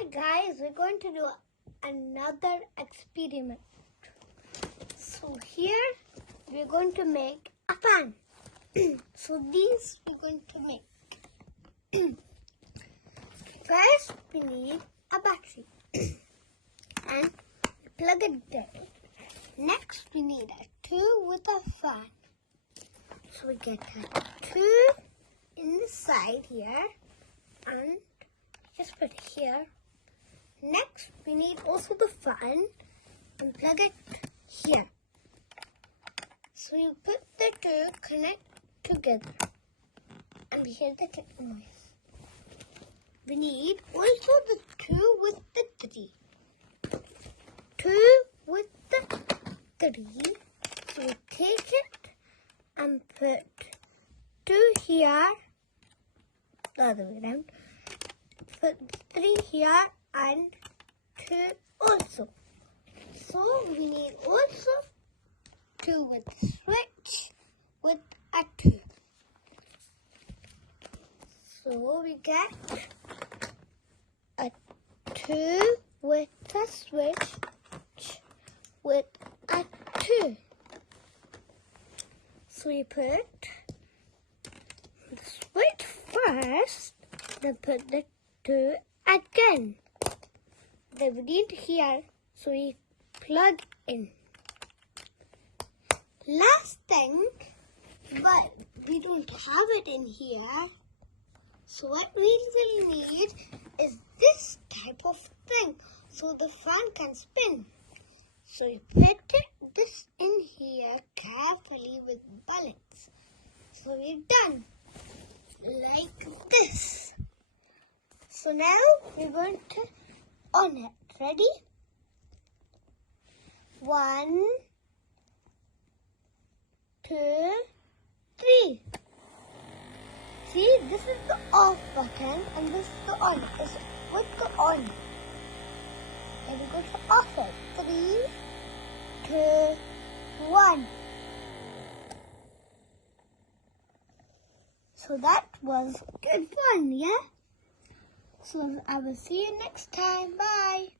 Hi guys, we're going to do another experiment. So here we're going to make a fan. So these we're going to make. First we need a battery and plug it there. Next we need a tube with a fan. So we get a tube in the side here and just put it here. Next, we need also the fan and plug it here. So you put the two connect together and hear the click noise. We need also the two with the three. Two with the three. So we take it and put two here, the other way around. Put three here and two also. So we need also two with switch with a two. So we get a two with a switch with a two. So we put the switch first, then put the two again. Then we need here, so we plug in. Last thing, but we don't have it in here. So what we really need is this type of thing, so the fan can spin. So we put this in here carefully with bullets. So we're done, like this. So now we're going to on it. Ready? 1, 2, 3. See, this is the off button and this is the on. It's with the on. And we're going to off it. 3, 2, 1. So that was good fun, yeah? So I will see you next time. Bye.